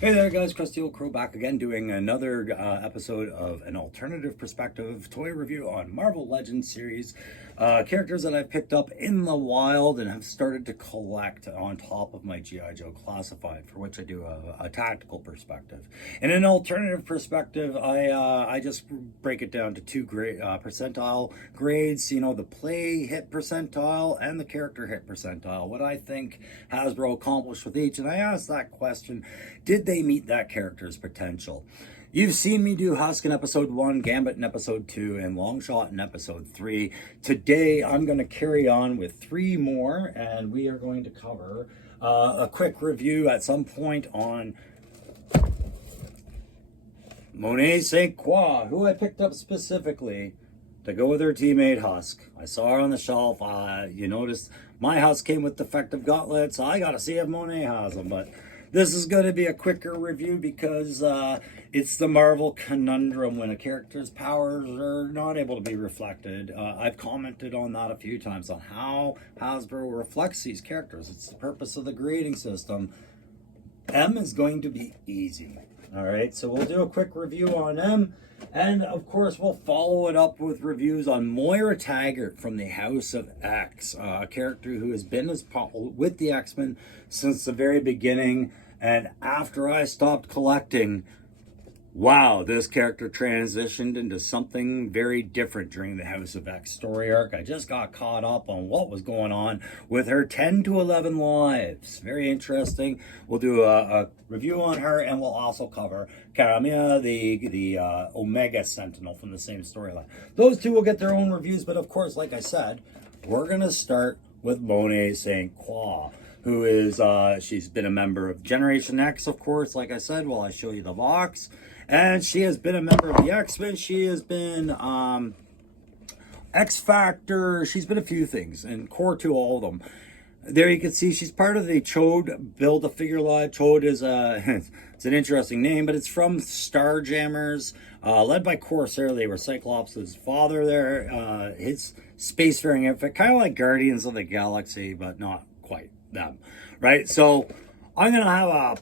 Hey there guys, Krusty Old Crow back again doing another episode of an alternative perspective toy review on Marvel Legends series. Characters that I've picked up in the wild and have started to collect on top of my G.I. Joe Classified, for which I do a tactical perspective. In an alternative perspective, I just break it down to two percentile grades, you know, the play hit percentile and the character hit percentile. What I think Hasbro accomplished with each, and I asked that question, did they meet that character's potential? You've seen me do Husk in episode 1, Gambit in episode 2, and Longshot in episode 3. Today, I'm going to carry on with 3 more, and we are going to cover a quick review at some point on Monet St.Croix, who I picked up specifically to go with her teammate Husk. I saw her on the shelf. You noticed my Husk came with defective gauntlets, so I got to see if Monet has them, but this is going to be a quicker review because it's the Marvel conundrum when a character's powers are not able to be reflected. I've commented on that a few times on how Hasbro reflects these characters. It's the purpose of the grading system. M is going to be easy. All right, so we'll do a quick review on M. And of course, we'll follow it up with reviews on Moira Taggart from the House of X, a character who has been with the X-Men since the very beginning. And after I stopped collecting, wow, this character transitioned into something very different during the House of X story arc. I just got caught up on what was going on with her 10 to 11 lives. Very interesting. We'll do a review on her, and we'll also cover Karamia, the Omega Sentinel from the same storyline. Those two will get their own reviews, but of course, like I said, we're going to start with Monet St.Croix, who is, she's been a member of Generation X, of course, like I said, while I show you the box. And she has been a member of the X-Men. She has been X-Factor. She's been a few things, and core to all of them. There you can see she's part of the Chode Build-A-Figure line. Chode is it's an interesting name, but it's from Starjammers, led by Corsair. They were Cyclops' father there. His spacefaring outfit, kind of like Guardians of the Galaxy, but not quite them, right? So I'm going to have a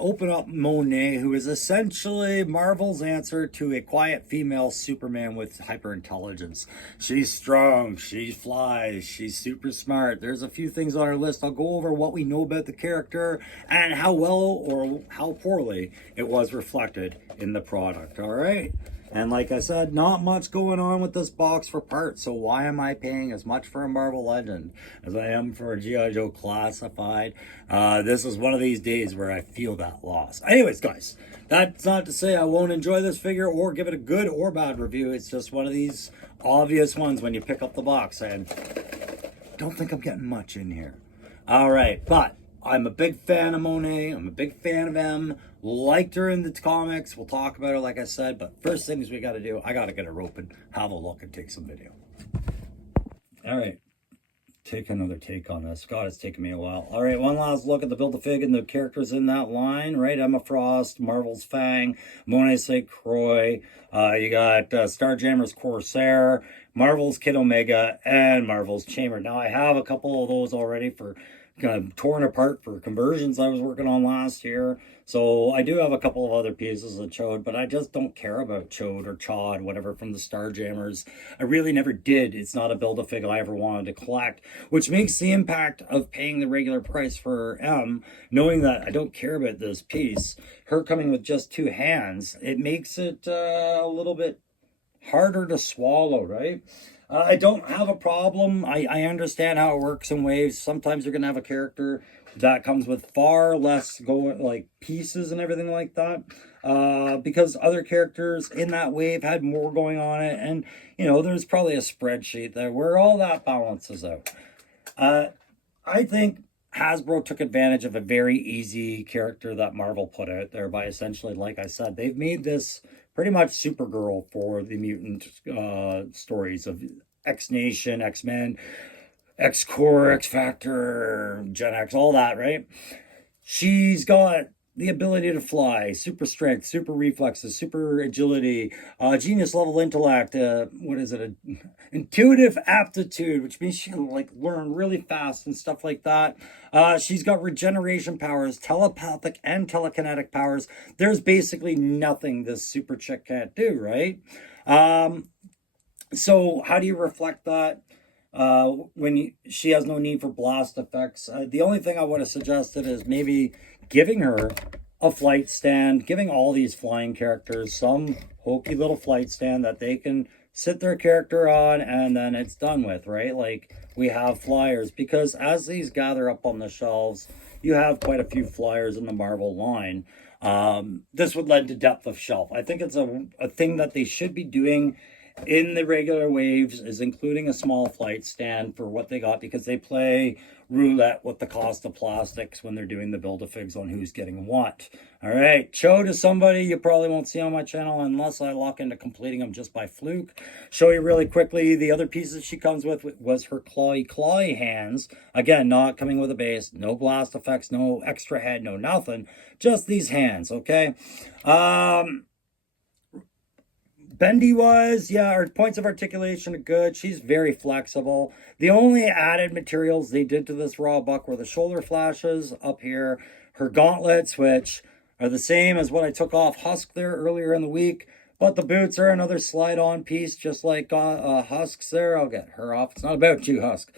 open up Monet, who is essentially Marvel's answer to a quiet female Superman with hyperintelligence. She's strong, she flies, she's super smart. There's a few things on our list. I'll go over what we know about the character and how well or how poorly it was reflected in the product, all right? And like I said, not much going on with this box for parts, so why am I paying as much for a Marvel Legend as I am for a G.I. Joe Classified? This is one of these days where I feel that loss. Anyways, guys, that's not to say I won't enjoy this figure or give it a good or bad review. It's just one of these obvious ones when you pick up the box, and don't think I'm getting much in here. All right, but I'm a big fan of Monet. I'm a big fan of M. Liked her in the comics. We'll talk about her, like I said. But first things we got to do, I got to get her open, have a look, and take some video. All right. Take another take on this. God, it's taken me a while. All right, one last look at the Build-A-Fig and the characters in that line, right? Emma Frost, Marvel's Fang, Monet St.Croix. You got Starjammer's Corsair, Marvel's Kid Omega, and Marvel's Chamber. Now, I have a couple of those already for kind of torn apart for conversions I was working on last year. So I do have a couple of other pieces of Chode, but I just don't care about Chode or Chod, whatever, from the Starjammers. I really never did. It's not a Build-A-Fig I ever wanted to collect, which makes the impact of paying the regular price for M, knowing that I don't care about this piece, her coming with just 2 hands, it makes it a little bit harder to swallow, right? I don't have a problem. I understand how it works in waves. Sometimes you're going to have a character that comes with far less like pieces and everything like that, because other characters in that wave had more going on it. And, you know, there's probably a spreadsheet there where all that balances out. I think Hasbro took advantage of a very easy character that Marvel put out there by essentially, like I said, they've made this pretty much Supergirl for the mutant stories of X-Nation, X-Men, X-Core, X-Factor, Gen X, all that, right? She's got the ability to fly, super strength, super reflexes, super agility, genius level intellect. What is it? Intuitive aptitude, which means she can like learn really fast and stuff like that. She's got regeneration powers, telepathic and telekinetic powers. There's basically nothing this super chick can't do, right? Um, so how do you reflect that? She has no need for blast effects. The only thing I would have suggested is maybe giving her a flight stand, giving all these flying characters some hokey little flight stand that they can sit their character on and then it's done with, right? Like we have flyers because as these gather up on the shelves, you have quite a few flyers in the Marvel line. This would lend to depth of shelf. I think it's a thing that they should be doing in the regular waves, is including a small flight stand for what they got because they play roulette with the cost of plastics when they're doing the build-a-figs on who's getting what. All right, Cho to somebody you probably won't see on my channel unless I lock into completing them just by fluke. Show you really quickly the other pieces she comes with was her clawy hands. Again, not coming with a base, no blast effects, no extra head, no nothing. Just these hands, okay? Bendy wise, yeah, her points of articulation are good. She's very flexible. The only added materials they did to this raw buck were the shoulder flashes up here, her gauntlets, which are the same as what I took off Husk there earlier in the week. But the boots are another slide-on piece, just like Husk's there. I'll get her off. It's not about you, Husk.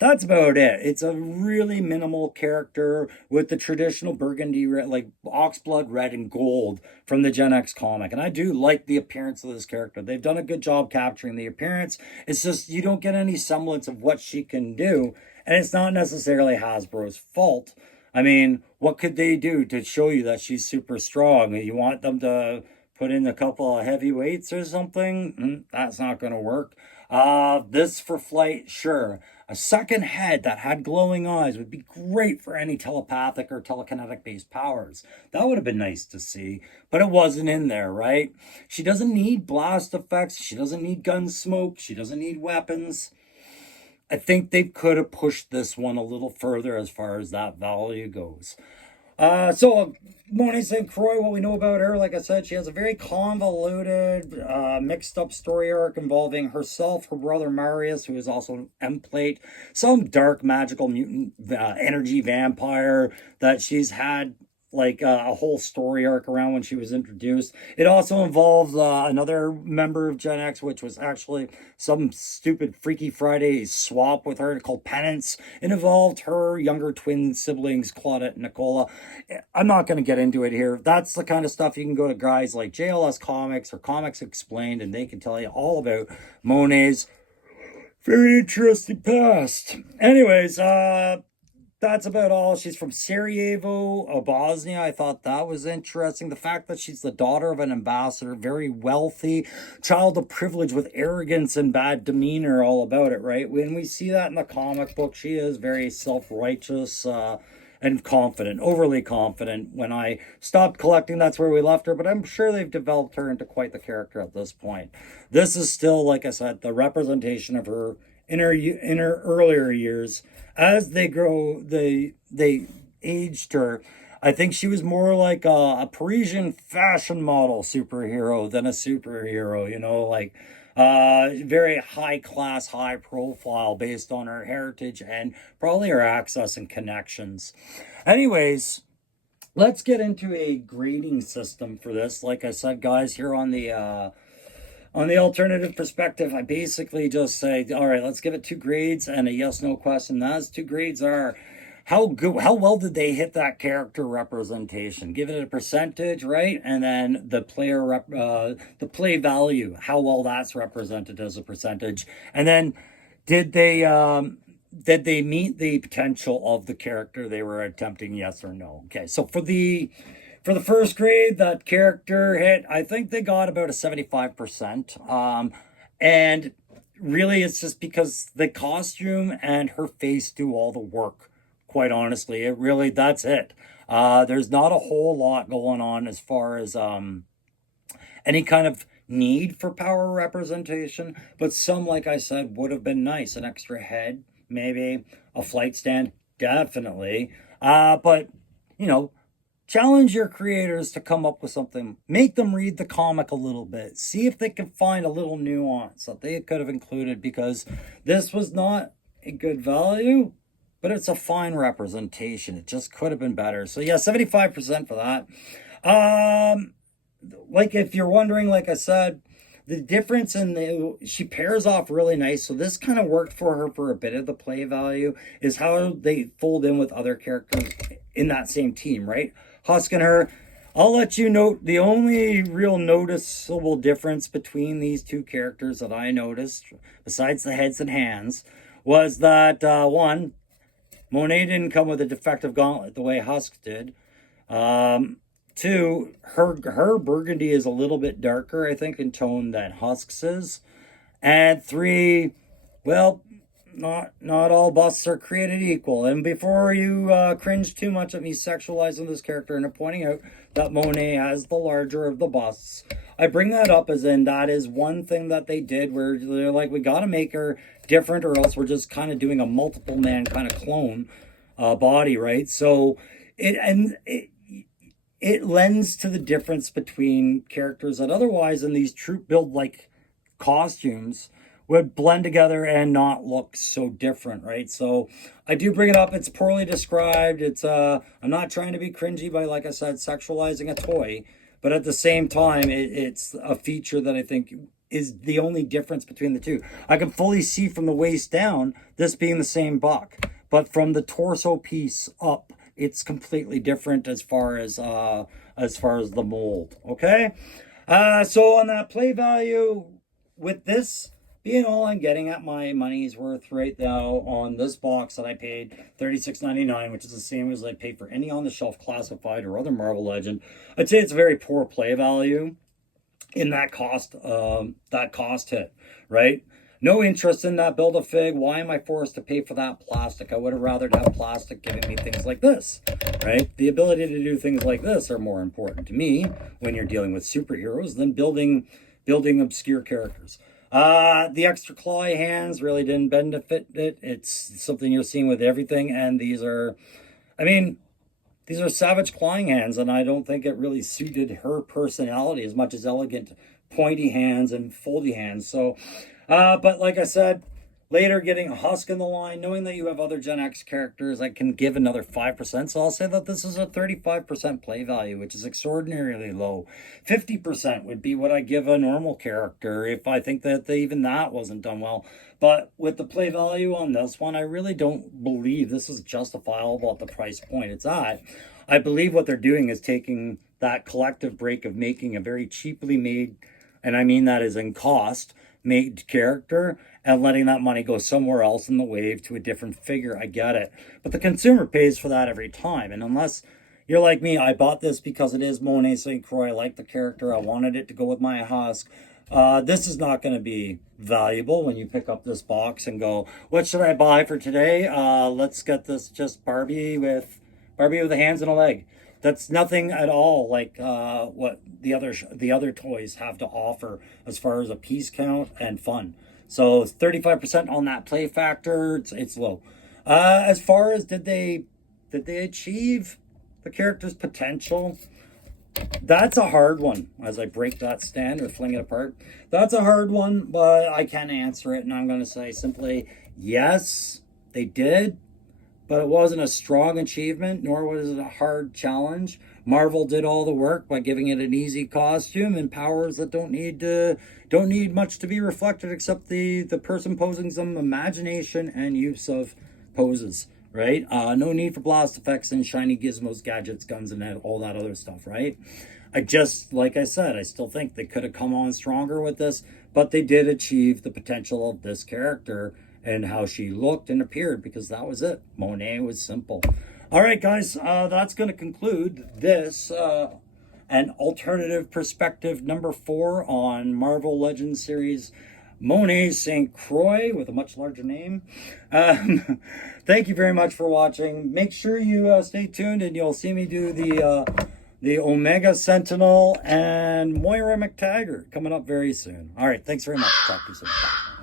That's about it. It's a really minimal character with the traditional burgundy red, like oxblood red and gold from the Gen X comic. And I do like the appearance of this character. They've done a good job capturing the appearance. It's just you don't get any semblance of what she can do. And it's not necessarily Hasbro's fault. I mean, what could they do to show you that she's super strong? You want them to put in a couple of heavy weights or something? That's not going to work. This for flight, sure. A second head that had glowing eyes would be great for any telepathic or telekinetic based powers. That would have been nice to see, but it wasn't in there, right? She doesn't need blast effects. She doesn't need gun smoke. She doesn't need weapons. I think they could have pushed this one a little further as far as that value goes. Monet St.Croix, what we know about her, like I said, she has a very convoluted, mixed up story arc involving herself, her brother Marius, who is also M-Plate, some dark magical mutant energy vampire that she's had like a whole story arc around when she was introduced. It also involved another member of Gen X, which was actually some stupid Freaky Friday swap with her called Penance. It involved her younger twin siblings, Claudette and Nicola. I'm not going to get into it here. That's the kind of stuff you can go to guys like JLS Comics or Comics Explained, and they can tell you all about Monet's very interesting past. Anyways, that's about all. She's from Sarajevo, Bosnia. I thought that was interesting. The fact that she's the daughter of an ambassador, very wealthy, child of privilege with arrogance and bad demeanor, all about it, right? When we see that in the comic book, she is very self-righteous and confident, overly confident. When I stopped collecting, that's where we left her, but I'm sure they've developed her into quite the character at this point. This is still, like I said, the representation of her in her earlier years. As they grow, they aged her. I think she was more like a Parisian fashion model superhero than a superhero, you know, like very high class, high profile based on her heritage and probably her access and connections. Anyways, let's get into a grading system for this. Like I said, guys, here on the alternative perspective, I basically just say, all right, let's give it 2 grades and a yes/no question. Those 2 grades are how well did they hit that character representation? Give it a percentage, right? And then the the play value, how well that's represented as a percentage. And then did they meet the potential of the character they were attempting? Yes or no? Okay, so for the first grade, that character hit, I think they got about a 75%. And really, it's just because the costume and her face do all the work, quite honestly. It really, that's it. There's not a whole lot going on as far as any kind of need for power representation, but some, like I said, would have been nice. An extra head, maybe. A flight stand, definitely. But, you know, challenge your creators to come up with something. Make them read the comic a little bit. See if they can find a little nuance that they could have included, because this was not a good value, but it's a fine representation. It just could have been better. So yeah, 75% for that. Like if you're wondering, like I said, the difference in she pairs off really nice. So this kind of worked for her for a bit of the play value, is how they fold in with other characters in that same team, right? Husk and her. I'll let you note the only real noticeable difference between these two characters that I noticed, besides the heads and hands, was that one, Monet didn't come with a defective gauntlet the way Husk did. Two, her burgundy is a little bit darker, I think, in tone than Husk's is. And three, well, not all busts are created equal. And before you cringe too much at me sexualizing this character and pointing out that Monet has the larger of the busts, I bring that up as in that is one thing that they did where they're like, we got to make her different or else we're just kind of doing a multiple man kind of clone body, right? So it lends to the difference between characters that otherwise in these troop build like costumes would blend together and not look so different, right? So I do bring it up. It's poorly described. It's I'm not trying to be cringy by, like I said, sexualizing a toy, but at the same time, it's a feature that I think is the only difference between the two. I can fully see from the waist down this being the same buck, but from the torso piece up, it's completely different as far as the mold. Okay, so on that play value, with this being all I'm getting at my money's worth right now on this box that I paid $36.99, which is the same as I paid for any on-the-shelf classified or other Marvel Legend, I'd say it's a very poor play value in that cost hit, right? No interest in that Build-A-Fig. Why am I forced to pay for that plastic? I would have rather have plastic giving me things like this, right? The ability to do things like this are more important to me when you're dealing with superheroes than building obscure characters. The extra clawy hands really didn't bend to fit it. It's something you're seeing with everything, and these are savage clawing hands, and I don't think it really suited her personality as much as elegant pointy hands and foldy hands. So but like I said, later getting a Husk in the line, knowing that you have other Gen X characters, I can give another 5%. So I'll say that this is a 35% play value, which is extraordinarily low. 50% would be what I give a normal character if I think that even that wasn't done well. But with the play value on this one, I really don't believe this is justifiable at the price point it's at. I believe what they're doing is taking that collective break of making a very cheaply made, and I mean that as in cost, made character and letting that money go somewhere else in the wave to a different figure. I get it. But the consumer pays for that every time. And unless you're like me, I bought this because it is Monet St. Croix. I like the character. I wanted it to go with my Husk. This is not going to be valuable when you pick up this box and go, what should I buy for today? Let's get this just Barbie with the hands and a leg. That's nothing at all like what the other toys have to offer as far as a piece count and fun. So 35% on that play factor, it's low. As far as did they achieve the character's potential? That's a hard one. As I break that stand or fling it apart, that's a hard one, but I can answer it, and I'm going to say simply yes, they did. But it wasn't a strong achievement, nor was it a hard challenge. Marvel did all the work by giving it an easy costume and powers that don't need much to be reflected except the person posing some imagination and use of poses, right? No need for blast effects and shiny gizmos, gadgets, guns, and all that other stuff, right? Like I said, I still think they could have come on stronger with this, but they did achieve the potential of this character and how she looked and appeared, because that was it. Monet was simple. All right, guys, that's going to conclude this an alternative perspective number 4 on Marvel Legends series Monet St. Croix with a much larger name. Thank you very much for watching. Make sure you stay tuned, and you'll see me do the Omega Sentinel and Moira McTaggart coming up very soon. All right, thanks very much. Talk to you soon. Bye.